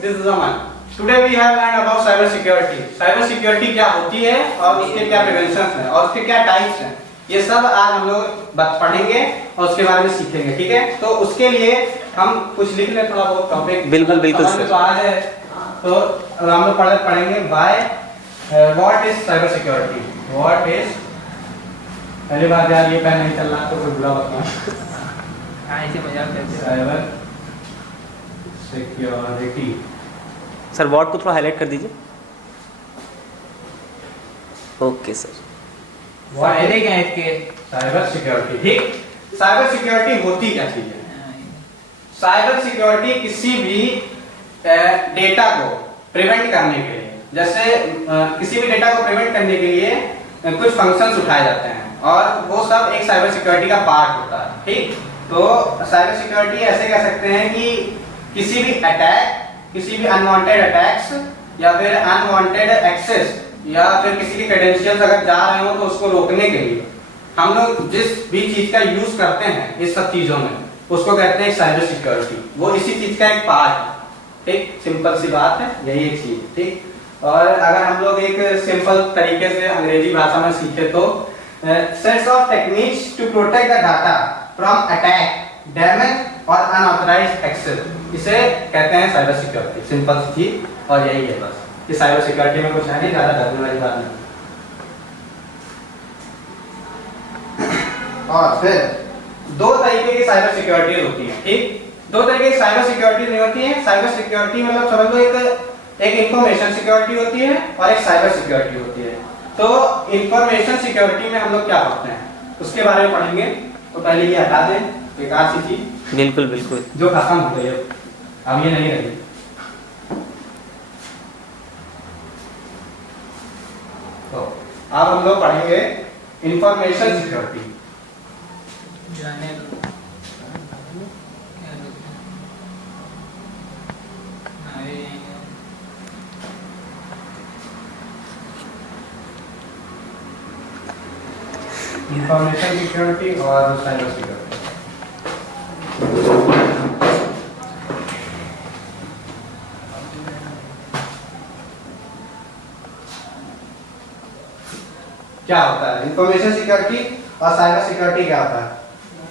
this is Aman. Today we have learned about cyber security. Cyber security क्या होती है और उसके क्या प्रिवेंशंस हैं और उसके क्या टाइप्स हैं, ये सब आज हम लोग पढ़ेंगे और उसके बारे में सीखेंगे, ठीक है। तो उसके लिए हम कुछ लिख लें थोड़ा बहुत टॉपिक। बिल्कुल बिल्कुल सर। तो आज है तो हम लोग पढ़ेंगे by what is cyber security. What is, पहली बात यार ये पेन नहीं चल रहा तो कोई बुरा मत मानो। ऐसे मजाक करते हैं। साइबर सिक्योरिटी सर वर्ड को थोड़ा हाईलाइट कर दीजिए। Okay sir. फायदे क्या है इसके? साइबर सिक्योरिटी, ठीक। साइबर सिक्योरिटी होती क्या चीज है? साइबर सिक्योरिटी किसी भी डेटा को प्रिवेंट करने के लिए, जैसे किसी भी डेटा को प्रिवेंट करने के लिए कुछ फंक्शंस उठाए जाते हैं और वो सब एक साइबर सिक्योरिटी का पार्ट होता है, ठीक। तो साइबर सिक्योरिटी ऐसे कह सकते हैं कि किसी भी अटैक, किसी भी अनवांटेड अटैक्स या फिर अनवांटेड एक्सेस या फिर किसी की क्रेडेंशियल्स अगर जा रहे हो तो उसको रोकने के लिए हम लोग जिस भी चीज का यूज करते हैं इस सब चीजों में, उसको कहते हैं साइबर सिक्योरिटी। वो इसी चीज का एक पार्ट है, ठीक। सिंपल सी बात है, यही एक चीज, ठीक। और अगर हम लोग एक सिंपल तरीके से अंग्रेजी भाषा में सीखे तो sets of techniques to protect the data from attack, damage और अनऑथराइज्ड एक्सेस, इसे कहते हैं साइबर सिक्योरिटी। सिंपल सी चीज और यही है बस। कि साइबर सिक्योरिटी में कुछ है नहीं, ज्यादा डरने वाली बात नहीं। और फिर दो तरीके की साइबर सिक्योरिटी होती है, ठीक। दो तरीके की साइबर सिक्योरिटी नहीं होती है। साइबर सिक्योरिटी मतलब समझ लो एक इंफॉर्मेशन सिक्योरिटी होती है और एक साइबर सिक्योरिटी होती है। तो इंफॉर्मेशन सिक्योरिटी में हम लोग क्या पढ़ते हैं उसके बारे में पढ़ेंगे। तो पहले ये हटा दें, बेकार सी चीज बिल्कुल बिल्कुल जो खत्म हो गई है, अब ये नहीं रही। तो अब हम लोग पढ़ेंगे इंफॉर्मेशन सिक्योरिटी। इंफॉर्मेशन सिक्योरिटी और साइबर सिक्योरिटी क्या होता है? इंफॉर्मेशन सिक्योरिटी और साइबर सिक्योरिटी क्या होता है?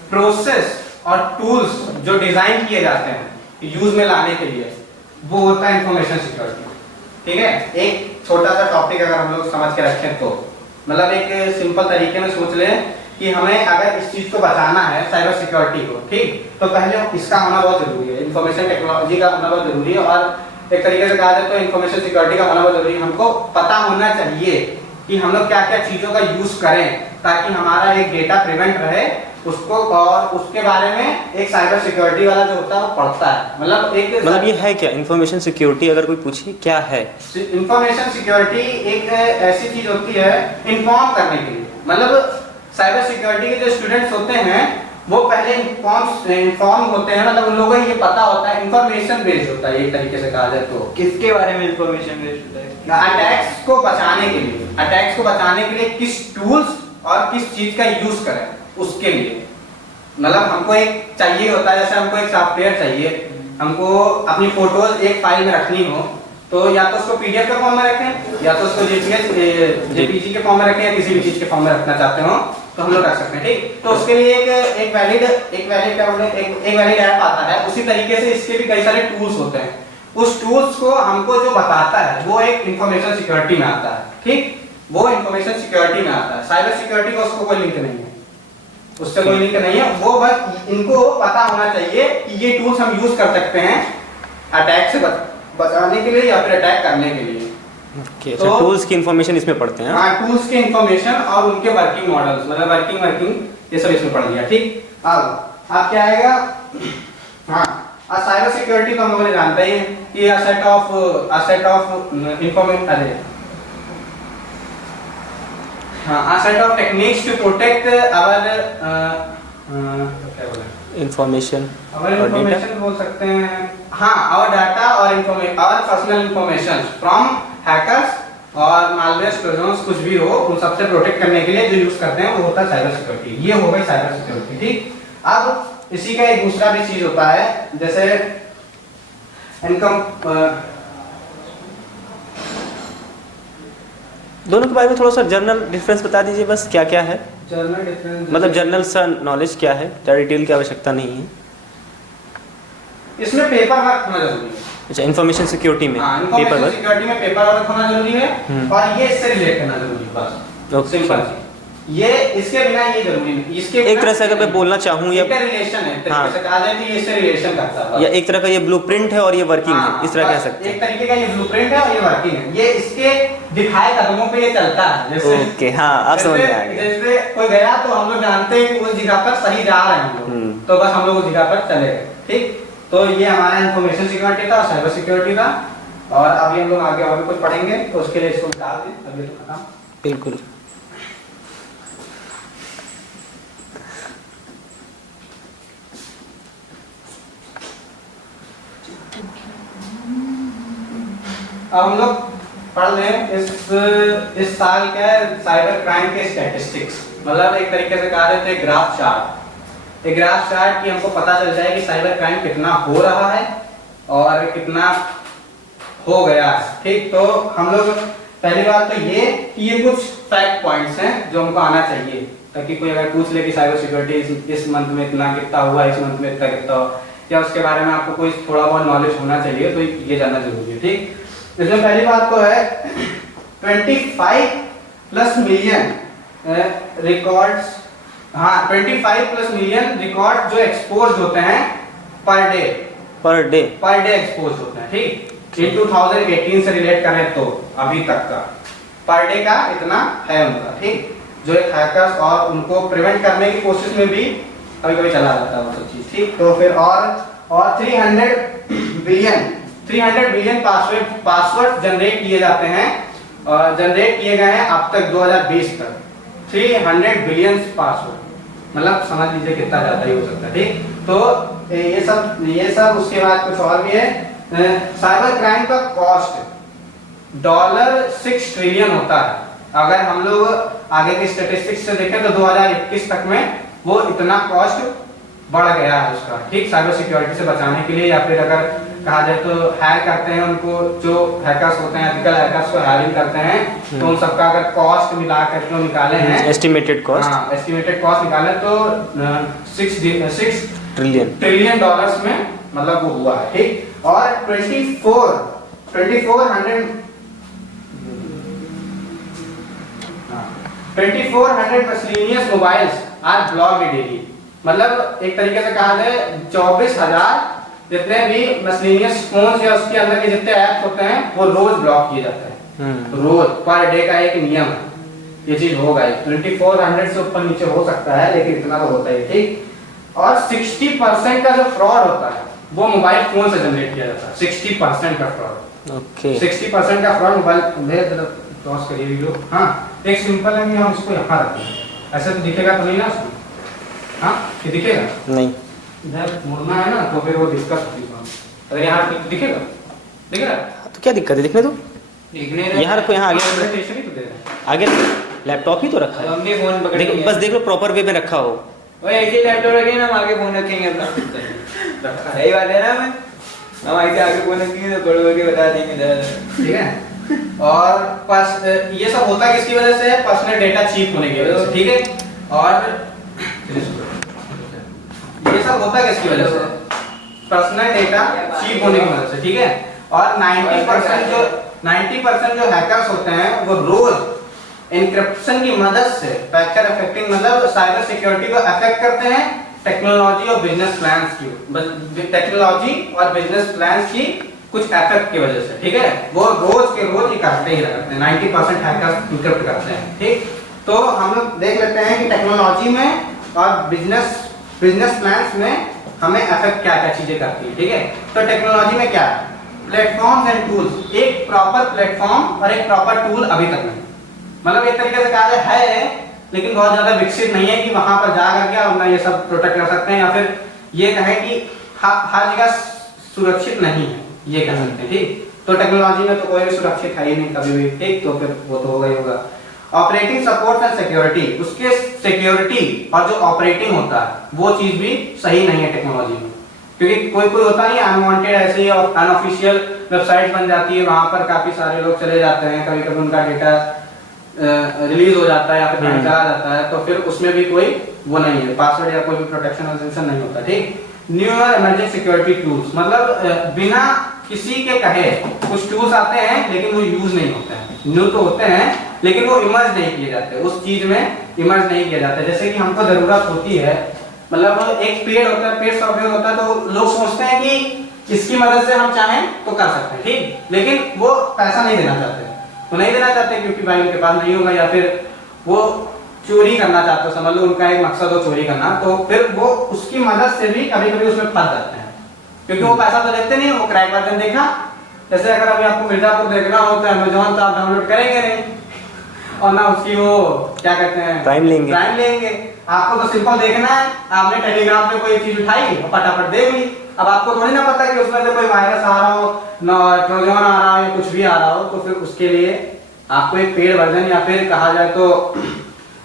प्रोसेस और टूल्स जो डिजाइन किए जाते हैं यूज में लाने के लिए, वो होता है इंफॉर्मेशन सिक्योरिटी, ठीक है। एक छोटा सा टॉपिक अगर हम लोग समझ के रखें तो मतलब एक सिंपल तरीके में सोच लें कि हमें अगर इस चीज को बचाना है साइबर सिक्योरिटी को, ठीक, तो पहले इसका होना बहुत जरूरी है। इंफॉर्मेशन टेक्नोलॉजी का होना बहुत जरूरी है और एक तरीके से कहा जाए तो इंफॉर्मेशन सिक्योरिटी का होना बहुत जरूरी है। हमको पता होना चाहिए कि हम लोग क्या क्या चीजों का यूज करें ताकि हमारा एक डेटा प्रिवेंट रहे उसको, और उसके बारे में एक साइबर सिक्योरिटी वाला जो होता है वो पढ़ता है। मतलब ये है क्या इंफॉर्मेशन सिक्योरिटी? अगर कोई पूछे क्या है इंफॉर्मेशन सिक्योरिटी, एक ऐसी चीज होती है इन्फॉर्म करने के लिए। मतलब साइबर सिक्योरिटी के जो स्टूडेंट्स होते हैं वो पहले इन्फॉर्म होते हैं, मतलब उन लोगों को ये पता होता है, इंफॉर्मेशन बेस्ड होता है एक तरीके से कहा जाए तो। किसके बारे में इंफॉर्मेशन बेस्ड होता है? अटैक्स को बचाने के लिए, अटैक्स को बचाने के लिए किस टूल्स और किस चीज का यूज करें उसके लिए। मतलब हमको एक चाहिए होता है, जैसे हमको एक सॉफ्टवेयर चाहिए, हमको अपनी फोटोज एक फाइल में रखनी हो तो या तो उसको पीडीएफ के फॉर्म में रखें या तो उसको जेपीजी के फॉर्म में रखें या किसी भी चीज के फॉर्म में रखना चाहते हो तो हम लोग रख सकते हैं, ठीक। तो उसके लिए एक वैलिड ऐप आता है। उसी तरीके से इसके भी कई सारे टूल्स होते हैं। उस टूल्स को हमको जो बताता है वो एक इंफॉर्मेशन सिक्योरिटी में आता है, ठीक। वो इंफॉर्मेशन सिक्योरिटी में आता है। साइबर सिक्योरिटी का उसको कोई लिंक नहीं है, उससे कोई लिंक नहीं है। वो बस इनको पता होना चाहिए कि ये टूल्स हम यूज कर सकते हैं अटैक से बचाने के लिए या फिर अटैक करने के लिए। तो टूल्स की इंफॉर्मेशन इसमें पढ़ते हैं। हाँ, टूल्स की इंफॉर्मेशन और उनके वर्किंग मॉडल्स, मतलब वर्किंग ये सब इसमें पढ़ लिया, ठीक। अब क्या आएगा? हाँ, साइबर सिक्योरिटी तो हम लोग जानते ही हैं कि a set of techniques to protect information बोल सकते हैं। हाँ, our data और our personal information from hackers और malware ट्रोजन्स कुछ भी हो उन सबसे प्रोटेक्ट करने के लिए जो यूज करते हैं वो होता है साइबर सिक्योरिटी। ये हो गई साइबर सिक्योरिटी, ठीक। अब इसी का एक दूसरा भी चीज होता है, जैसे इनकम दोनों के बारे में थोड़ा सा जनरल डिफरेंस बता दीजिए बस, क्या क्या है, जनरल डिफरेंस मतलब जनरल सा नॉलेज क्या है, ज़्यादा डिटेल की आवश्यकता नहीं है। इसमें पेपर वर्क होना जरूरी है। अच्छा, इन्फॉर्मेशन सिक्योरिटी में हाँ, पेपर इन्फॉर्मेशन वर्क। सिक्योरिटी में पेपर वर्क होना जरूरी है और ये इससे रिलेट करना जरूरी है, बस ओके। सिंपल चीज। ये इसके बिना ये जरूरी नहीं, इसके एक तरह से अगर मैं बोलना चाहूँ या रिलेशन है, एक हाँ। तरीके से कहा जाए कि ये इससे रिलेशन करता है, या एक तरह का ये ब्लूप्रिंट है और ये वर्किंग है, इस तरह कह सकते हैं। एक तरीके का ये ब्लूप्रिंट है और ये वर्किंग है, ये इसके दिखाए कदमों पे ये चलता है। जैसे ओके, हाँ आप समझ में आ गए। जैसे कोई गया तो हम लोग जानते हैं कि उस जगह पर सही जा रहे हैं हम लोग, तो बस हम लोग उस जगह पर चले गए। ठीक, तो ये हमारा इंफॉर्मेशन सिक्योरिटी था, साइबर सिक्योरिटी था, और अभी हम लोग आगे और भी कुछ पढ़ेंगे, तो उसके लिए इसको डाल दें, अभी तो खत्म। बिल्कुल। अब हम लोग पढ़ लें इस साल के साइबर क्राइम के स्टैटिस्टिक्स, मतलब एक तरीके से कहा जाए तो ग्राफ चार्ट। एक ग्राफ चार्ट की हमको पता चल जाए कि साइबर क्राइम कितना हो रहा है और कितना हो गया है। ठीक, तो हम लोग पहली बात तो ये कुछ फैक्ट पॉइंट्स हैं जो हमको आना चाहिए, ताकि कोई अगर पूछ ले कि साइबर सिक्योरिटी इस मंथ में इतना कितना हुआ, इस मंथ में इतना कितना हुआ, या उसके बारे में आपको कोई थोड़ा बहुत नॉलेज होना चाहिए, तो ये जानना जरूरी है। ठीक, इसमें पहली बात तो है 25+ मिलियन रिकॉर्ड्स, हाँ 25+ मिलियन रिकॉर्ड जो एक्सपोज होते हैं पर डे एक्सपोज होते हैं। ठीक, इन 2018 से रिलेट करें तो अभी तक का पर डे का इतना है उनका। ठीक, जो एक हैकर्स और उनको प्रिवेंट करने की कोशिश में भी कभी कभी चला जाता है वो सब चीज। ठीक, तो फिर और 300 बिलियन पासवर्ड जनरेट किए जाते हैं, और जनरेट किए गए हैं अब तक 2020 तक 300 बिलियन पासवर्ड, मतलब समझ लीजिए कितना ज्यादा ही हो सकता है। ठीक, तो ये सब उसके बाद कुछ और भी है। साइबर क्राइम का कॉस्ट $6 ट्रिलियन होता है। अगर हम लोग आगे के स्टैटिस्टिक्स से देखें तो 2021 तक में वो इतना कॉस्ट बढ़ गया है उसका। ठीक, साइबर सिक्योरिटी से बचाने के लिए, या फिर अगर कहा जाए तो हैक करते हैं उनको, जो हैकर्स होते हैं एथिकल हैकर्स को हायरिंग करते हैं, तो उन सबका अगर कॉस्ट मिला करके निकाले हैं, एस्टिमेटेड कॉस्ट निकाले तो 6 ट्रिलियन डॉलर्स में मतलब वो हुआ है। ठीक, और 2400 miscellaneous mobiles are blocked daily, मतलब एक तरीके से कहा जाए 24,000 जितने भी मिसलेनियस फोन्स या उसके अंदर के जितने ऐप्स होते हैं वो रोज ब्लॉक किए जाते हैं। रोज पर डे का एक नियम है, ये चीज होगा। 2400 से ऊपर नीचे हो सकता है, लेकिन इतना तो होता है। ठीक, और 60% का जो फ्रॉड होता है वो मोबाइल फोन से जनरेट किया जाता है। 60% का फ्रॉड, ओके 60% का फ्रॉड मोबाइल क्रॉस करिए वीडियो। हाँ, एक सिंपल है कि हम इसको यहाँ रखते हैं, ऐसे तो दिखेगा तो नहीं ना उसमें, हाँ ये दिखेगा नहीं, इधर मुड़ना है ना, तो फिर वो दिक्कत होगी। अगर यहाँ दिखेगा तो क्या दिक्कत है, दिखने दो, दिखने यहाँ रखो, यहाँ आगे प्रेजेंटेशन ही तो दे रहे हैं। आगे लैपटॉप ही तो रखा है, हम भी फोन पकड़ देखो बस देख लो प्रॉपर वे में रखा हो। ओए ऐसे लैपटॉप रखेंगे ना, हम आगे फोन रखेंगे अपना। सही बात है ना, मैं हम ऐसे आगे फोन रखेंगे तो बड़े बड़े बता देंगे इधर। ठीक है, और ये सब होता है किसकी वजह से? पर्सनल डेटा चीप होने की वजह से। ठीक है, और ये सब होता है किसकी वजह से? पर्सनल डेटा चीप होने की वजह से। ठीक है, और 90% जो हैकर्स होते हैं वो रोज एन्क्रिप्शन की मदद से पैकेट अफेक्टिंग, मतलब साइबर सिक्योरिटी को अफेक्ट करते हैं टेक्नोलॉजी और बिजनेस प्लान्स की कुछ इफेक्ट की वजह से। ठीक है, वो रोज के रोज ये करते ही रहते हैं। 90% हैकर्स एन्क्रिप्ट करते हैं। ठीक, तो हम लोग देख लेते हैं कि टेक्नोलॉजी में और बिजनेस प्लान्स में हमें इफेक्ट क्या क्या चीजें करती है। ठीक है, तो टेक्नोलॉजी में क्या है? Platforms and tools. एक प्रॉपर प्लेटफॉर्म और एक प्रॉपर टूल अभी तक नहीं, मतलब एक तरीके से कहा जाए है, लेकिन बहुत ज्यादा विकसित नहीं है कि वहां पर जा करके अपना ये सब प्रोटेक्ट कर सकते हैं, या फिर ये कहें कि हर जगह सुरक्षित नहीं है, ये कह सकते हैं। ठीक, तो टेक्नोलॉजी में तो कोई भी सुरक्षित है ही नहीं कभी भी। ठीक, तो फिर वो तो होगा ही होगा। ऑपरेटिंग सपोर्ट एंड सिक्योरिटी, उसके सिक्योरिटी और जो ऑपरेटिंग होता है वो चीज भी सही नहीं है टेक्नोलॉजी में। क्योंकि कोई कोई होता नहीं अनवांटेड ऐसे ही अनऑफिशियल वेबसाइट बन जाती है, वहां पर काफी सारे लोग चले जाते हैं, कभी कभी उनका डेटा रिलीज हो जाता है या फिर कहीं चला जाता है, तो फिर उसमें भी कोई वो नहीं है, पासवर्ड या कोई भी प्रोटेक्शन नहीं होता। ठीक, न्यू इमर्जिंग सिक्योरिटी टूल्स मतलब बिना किसी के कहे कुछ टूल्स आते हैं लेकिन वो यूज नहीं होते हैं, न्यू तो होते हैं लेकिन वो इमर्ज नहीं किए जाते, उस चीज में इमर्ज नहीं किया जाता। जैसे कि हमको जरूरत होती है, मतलब एक पेड़ होता है, पेड़ सॉफ्टवेयर होता है, तो लोग सोचते हैं कि इसकी मदद से हम चाहें तो कर सकते हैं, ठीक, लेकिन वो पैसा नहीं देना चाहते, तो नहीं देना चाहते क्योंकि भाई उनके पास नहीं होगा, या फिर वो चोरी करना चाहते हो, समझ लो उनका एक मकसद हो चोरी करना, तो फिर वो उसकी मदद से भी कभी कभी उसमें फंस जाते हैं, क्योंकि वो पैसा तो देते नहीं, वो क्रैक वर्जन देखा। जैसे अगर अभी आपको मिर्जापुर देखना हो तो अमेज़न तो आप डाउनलोड करेंगे नहीं, और ना उसकी वो क्या कहते हैं प्राइम लेंगे, आपको तो सिंपल देखना है, आपने टेलीग्राम पे कोई चीज उठाई और फटाफट देख ली। अब आपको थोड़ी ना पता कि उसमें से कोई वायरस आ रहा हो, ट्रोजन आ रहा हो या कुछ भी आ रहा हो, तो फिर उसके लिए आपको एक पेड वर्जन या फिर कहा जाए तो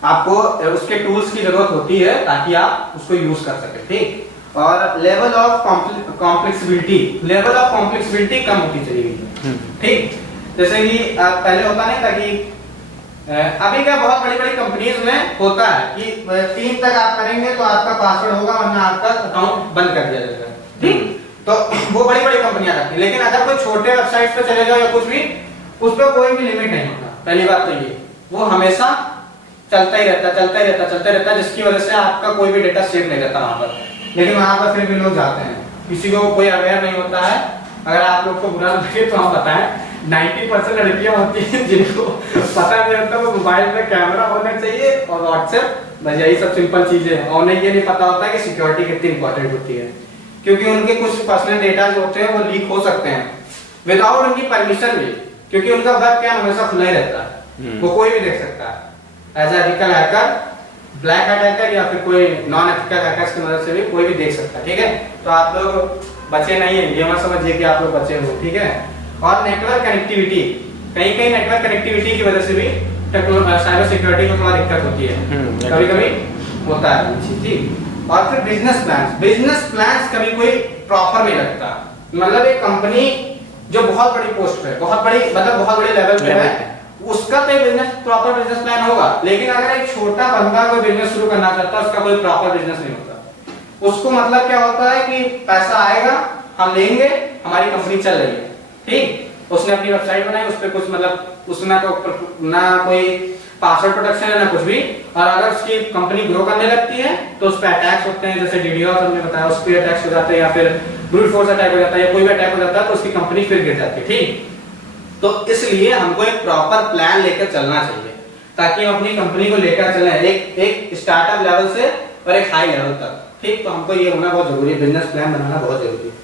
आपको उसके टूल्स की जरूरत होती है ताकि आप उसको यूज कर सके। ठीक, और लेवल ऑफ कॉम्प्लेक्सिबिलिटी कम होती चली गई है। ठीक, जैसे कि पहले होता नहीं था कि अभी क्या बहुत बड़ी बड़ी कंपनीज में होता है कि 3 तक आप करेंगे तो आपका पासवर्ड होगा, वरना आपका अकाउंट बंद कर दिया जाएगा। ठीक, तो वो बड़ी बड़ी कंपनियां रखती, लेकिन अगर कोई छोटे वेबसाइट पे चले जाओ या कुछ भी, उस पर कोई भी लिमिट नहीं होता। पहली बात तो ये, वो हमेशा चलता ही रहता, जिसकी वजह से आपका कोई भी डेटा सेव नहीं रहता वहां पर, लेकिन वहां पर फिर भी लोग जाते हैं, किसी को कोई अवेयर नहीं होता है। अगर आप लोग को बुरा लगे तो हम बताएं, 90% लड़कियां होती हैं जिनको पता नहीं होता वो मोबाइल में कैमरा होना चाहिए और व्हाट्सएप, बस यही सब सिंपल चीजें हैं, और उन्हें ये नहीं पता होता कि सिक्योरिटी कितनी इंपॉर्टेंट होती है, क्योंकि उनके कुछ पर्सनल डेटा जो होते हैं वो लीक हो सकते हैं विदाउट उनकी परमिशन भी, क्योंकि उनका वेब कैम हमेशा खुला ही रहता है, वो कोई भी देख सकता है। As ethical hacker, black hat hacker या फिर कोई नॉन एथिकल हैकर्स की मदद से भी कोई भी देख सकता है। ठीक है, तो आप लोग बचे नहीं है, ये मत समझिए कि आप लोग बचे हो। ठीक है, और नेटवर्क कनेक्टिविटी, कहीं कहीं नेटवर्क कनेक्टिविटी की वजह से भी साइबर सिक्योरिटी को थोड़ा दिक्कत होती है, कभी कभी होता है। ठीक, और फिर बिजनेस प्लान्स कभी कोई प्रॉपर नहीं लगता, मतलब एक कंपनी जो बहुत बड़ी पोस्ट पे, बहुत बड़ी मतलब बहुत बड़े लेवल पे है, उसका तो प्रॉपर बिजनेस प्लान होगा, लेकिन अगर एक छोटा बंदा कोई बिजनेस शुरू करना चाहता है, उसका कोई प्रॉपर बिजनेस नहीं होता। उसको मतलब क्या होता है कि पैसा आएगा, हम लेंगे, हमारी कंपनी चल रही है। ठीक, उसने अपनी वेबसाइट बनाई, उस पर कुछ मतलब उसमें ना कोई पासवर्ड प्रोटेक्शन है ना कुछ भी, और अगर उसकी कंपनी ग्रो करने लगती है तो उस पर अटैक्स होते हैं, जैसे DDoS हमने बताया, उस पर अटैक्स हो जाते हैं, या फिर ब्रूट फोर्स अटैक हो जाता है, या कोई भी अटैक हो जाता है, तो उसकी कंपनी फिर गिर जाती है। ठीक, तो इसलिए हमको एक प्रॉपर प्लान लेकर चलना चाहिए ताकि हम अपनी कंपनी को लेकर चलें एक स्टार्टअप लेवल से और एक हाई लेवल तक। ठीक, तो हमको ये होना बहुत जरूरी है, बिजनेस प्लान बनाना बहुत जरूरी है।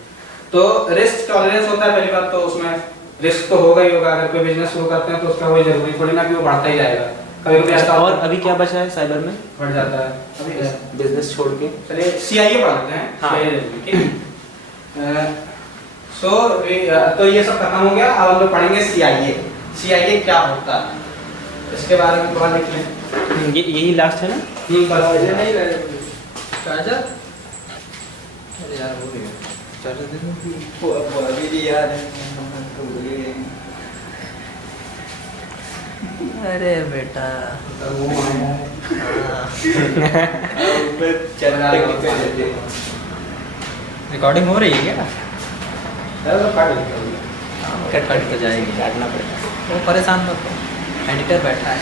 तो रिस्क टॉलरेंस होता है पहली बात, तो उसमें रिस्क तो होगा ही होगा। अगर कोई बिजनेस शुरू करते हैं तो उसका कोई जरूरी थोड़ी ना कि वो बढ़ता ही जाएगा, कभी कभी ऐसा। और अभी क्या बचा है साइबर में? बढ़ जाता है अभी बिजनेस छोड़ के। चलिए CIA पढ़ लेते हैं। हाँ। ठीक, तो ये सब खत्म हो गया, अब हम लोग पढ़ेंगे CIA क्या होता है, इसके बारे में थोड़ा लिख लें। यही लास्ट है ना? बस नहीं चार्जर, अरे यार वो है चार्जर देखो कि वो अभी भी याद है, तो भूल गए। अरे बेटा वो आया है। रिकॉर्डिंग हो रही है क्या? कट कट तो जाएगी, काटना पड़ेगा। वो परेशान मत हो, एडिटर बैठा है।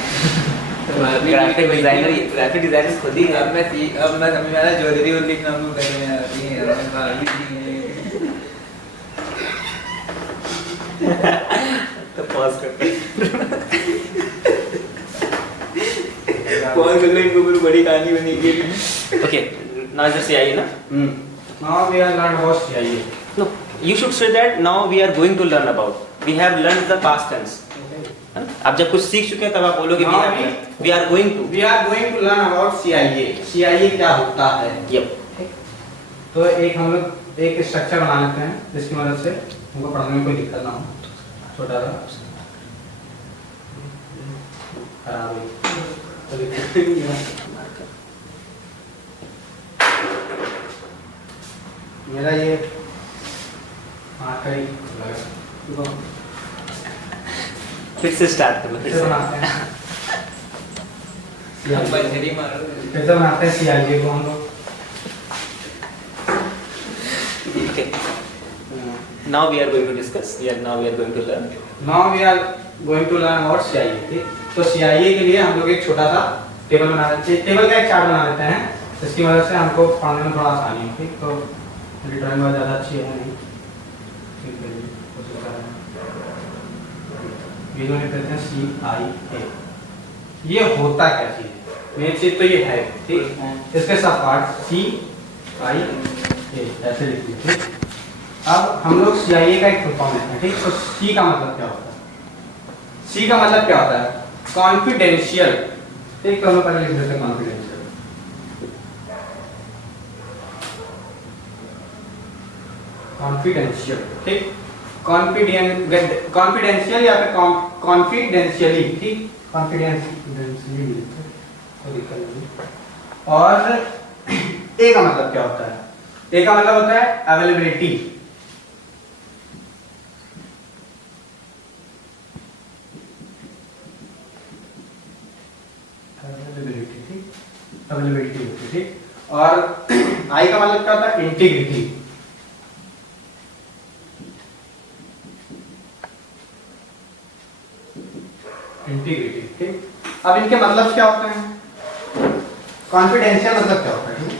ग्राफिक डिजाइनर खुद ही है। अब मैं समझ में आ रहा है, ज्वेलरी और लिखना हम लोग करने आती है। तो पॉज करते पॉज कर लो, इनको पूरी बड़ी कहानी बनेगी। ओके, नाउ जस्ट CIA ना? Now we are learn about CIA. No, you should say that now we are going to learn about. We have learned the past tense. आप जब कुछ सीख चुके हैं तब आप बोलोगे we are going to learn about CIA. CIA क्या होता है? Yep. तो एक हम लोग एक स्ट्रक्चर बना लेते हैं जिसकी मदद से हमको पढ़ने में कोई दिक्कत ना हो। छोटा सा खराब है। मेरा ये कहीं लगा फिर से स्टार्ट कर लो, फिर कैसे से। बनाते हैं कंपलसरी मारो। कैसे बनाते हैं CIJ को हम लोग? Okay. Now we are going to discuss. Now we are going to learn. Now we are going to learn about CIA, ठीक? तो CIA के लिए हम लोग एक छोटा सा टेबल बना देते हैं, टेबल का एक चार्ट बना देते हैं, जिसकी वजह से हमको पढ़ने में थोड़ा आसानी है, ठीक? तो मेरी ड्राइंग बहुत ज़्यादा अच्छी है नहीं, ठीक है जी, कोशिश कर रहे हैं। ये जो लिख देते हैं CIA, ये होता क्या चीज़ है? मेन चीज़ तो ये है, ठीक? इसके सब पार्ट CIA ऐसे लिख दीजिए, ठीक? अब हम लोग CIA का एक फुल फॉर्म लेते हैं, ठीक? तो C का मतलब क्या होता है? C का मतलब क्या होता है? कॉन्फिडेंशियल, ठीक? तो हम पहले लिख देते हैं कॉन्फिडेंशियल, कॉन्फिडेंशियल, ठीक? कॉन्फिडेंशियल या फिर कॉन्फिडेंशियली, ठीक? कॉन्फिडेंशियली तो दिक्कत नहीं। और A का मतलब क्या होता है? A का मतलब होता है अवेलेबिलिटी, ठीक? अवेलेबिलिटी होती है, ठीक? और I का मतलब क्या होता है? इंटीग्रिटी, इंटीग्रिटी, ठीक? अब इनके मतलब क्या होते हैं? कॉन्फिडेंशियल मतलब क्या होता है, ठीक?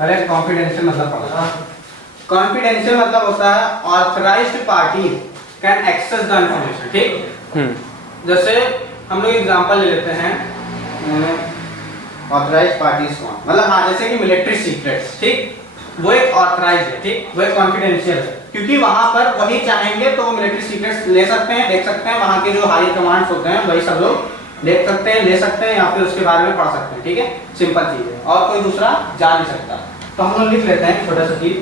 अरे कॉन्फिडेंशियल मतलब पढ़ा। कॉन्फिडेंशियल मतलब होता है authorised party can access the information, ठीक? जैसे हम लोग एग्जांपल ले लेते हैं, ऑथराइज्ड पार्टीज कौन, मतलब हाँ, जैसे कि मिलिट्री सीक्रेट्स, ठीक? वो एक ऑथराइज्ड है, ठीक? वो एक कॉन्फिडेंशियल है, क्योंकि वहां पर वही चाहेंगे तो वो मिलिट्री सीक्रेट्स ले सकते हैं, देख सकते हैं, वहां के जो हाई कमांड्स होते हैं वही सब लोग देख सकते हैं, ले सकते हैं, या फिर उसके बारे में पढ़ सकते हैं, ठीक है? सिंपल चीज है, और कोई दूसरा जा नहीं सकता। तो हम लोग लिख लेते हैं छोटा सा चीज,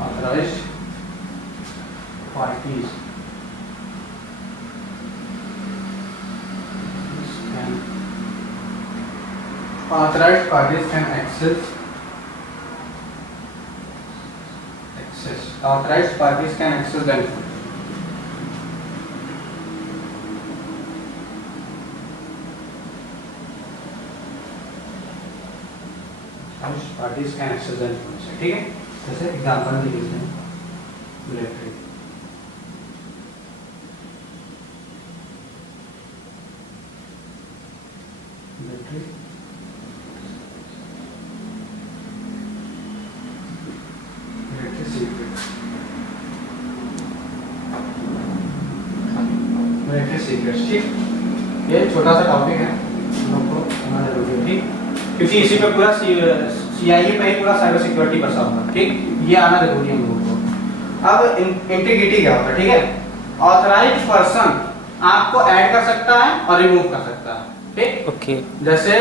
authorised parties authorized parties can access authorized parties can access the information. Authorized parties can access the information, ठीक है? जैसे एग्जांपल लिख लेते हैं, मिलिट्री, मिलिट्री सीक्रेट्स, ठीक? ये छोटा सा टॉपिक है, हम लोग को समझना जरूरी है, ठीक? क्योंकि इसी पे पूरा CIA पे ही पूरा साइबर सिक्योरिटी बसा हुआ है, ठीक? ये आना जरूरी है हम लोगों को। अब इंटीग्रिटी क्या होता है, ठीक है? ऑथराइज्ड पर्सन आपको ऐड कर सकता है और रिमूव कर सकता है, ठीक? ओके। जैसे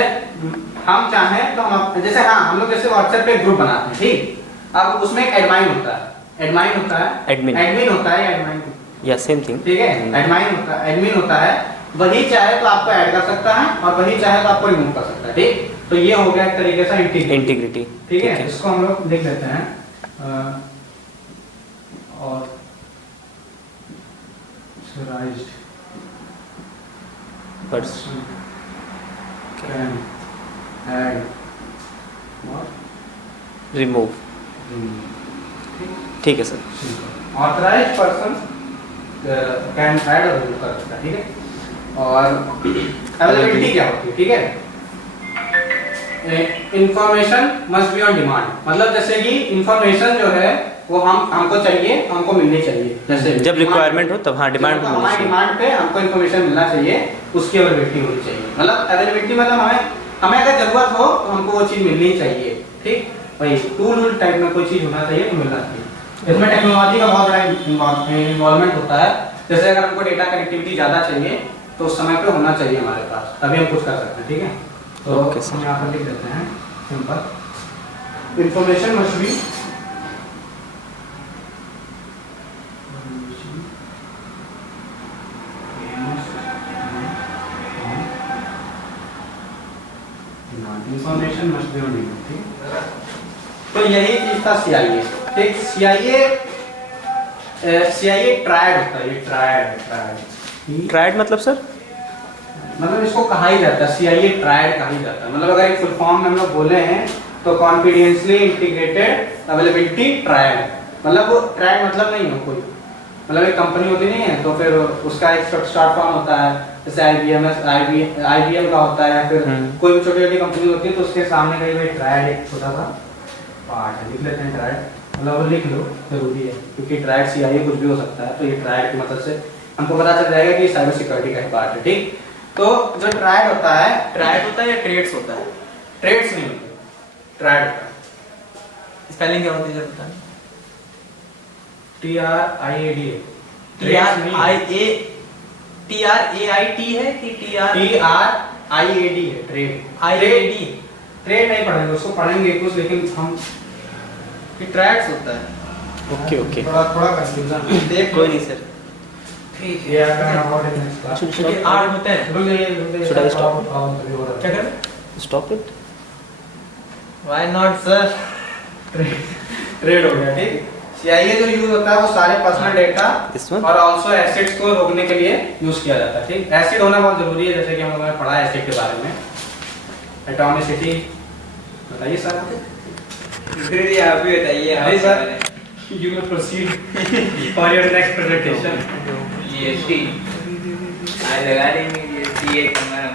हम चाहें तो हम, जैसे हाँ, हम लोग जैसे व्हाट्सएप पे ग्रुप बनाते हैं, ठीक? अब उसमें एक एडमिन होता है, एडमिन होता है, एडमिन होता है, एडमिन, या सेम थिंग, ठीक है? एडमिन होता है, वही चाहे तो आपको ऐड कर सकता है और वही चाहे तो आपको रिमूव कर सकता है, ठीक? तो ये हो गया एक तरीके से इंटीग्रिटी, ठीक है? इसको हम लोग लिख लेते हैं और ऑथराइज्ड पर्सन कैन ऐड और रिमूव, ठीक है sir. Authorised person can add और रिमूव कर सकता है, ठीक है? और अवेलेबिलिटी क्या होती है, ठीक है? Information must be on demand, मतलब जैसे कि इंफॉर्मेशन जो है वो हमको चाहिए, हमको मिलनी चाहिए, जैसे जब रिक्वायरमेंट हो तब, हाँ, डिमांड पे मिलनी चाहिए, डिमांड पे हमको इंफॉर्मेशन मिलना चाहिए, उसकी अवेलेबिलिटी होनी चाहिए। मतलब अवेलेबिलिटी मतलब हमें अगर जरूरत हो तो हमको वो चीज मिलनी चाहिए, ठीक? भाई टूल टाइप में कोई चीज होना चाहिए तो मिलना चाहिए। इसमें टेक्नोलॉजी का बहुत बड़ा इन्वॉल्वमेंट होता है, जैसे अगर हमको डेटा कनेक्टिविटी ज्यादा चाहिए तो उस समय पे होना चाहिए हमारे पास, तभी हम कुछ कर सकते हैं, ठीक है? तो हम यहाँ पर लिख देते हैं सिंपल, इंफॉर्मेशन मस्ट बी तो यही चीज था CIA। ठीक, CIA ट्रायड होता है, ये ट्रायड ट्रायड मतलब सर? मतलब इसको कहा ही जाता है, CIA ट्रायड कहा ही जाता है। मतलब अगर एक फुल फॉर्म में हम लोग बोले हैं तो कॉन्फिडेंशियली इंटीग्रेटेड अवेलेबिलिटी ट्रायड। मतलब वो ट्रायड मतलब नहीं हो कोई, मतलब एक कंपनी होती नहीं है तो फिर उसका एक शॉर्ट फॉर्म होता है, जैसे IBM का होता है, या फिर कोई भी छोटी छोटी कंपनी होती है तो उसके सामने कहीं भी ट्रायड एक छोटा सा पार्ट है, लिख लेते हैं ट्रायड। मतलब वो लिख लो, जरूरी है क्योंकि ट्रायड CIA कुछ भी हो सकता है, तो ये ट्रायड की मदद से हमको पता चल जाएगा कि साइबर सिक्योरिटी का एक पार्ट है। ठीक, तो जो ट्रायड होता है, ट्रायड होता है या ट्रेड्स होता है? ट्रेड्स नहीं होते, ट्रायड होता है। स्पेलिंग क्या होती है बताएं? TRIAD TRAIT है कि TRIAD है, ट्रेड। ट्रेड नहीं पढ़ेंगे, उसको पढ़ेंगे कुछ, लेकिन हम ट्रैक्स होता है। ओके ओके, थोड़ा कंफ्यूजन देख कोई नहीं सर। ठीक ये अगर अबाउट इन क्लास क्योंकि आर्ट होते हैं। Should I stop? क्या करें? Stop it. Why not sir? Trade हो गया। ठीक, CIA जो यूज होता है वो सारे पर्सनल डेटा This one? और ऑल्सो एसिड्स को रोकने के लिए यूज किया जाता है। ठीक, एसिड होना बहुत जरूरी है, जैसे कि हम लोगों ने पढ़ा है एसिड के बारे में, एटॉमिसिटी। बताइए सर आप। फिर ये आप ही बताइए। नहीं sir, you may proceed for your next presentation. GST आज लगा देंगे GST एक हमारा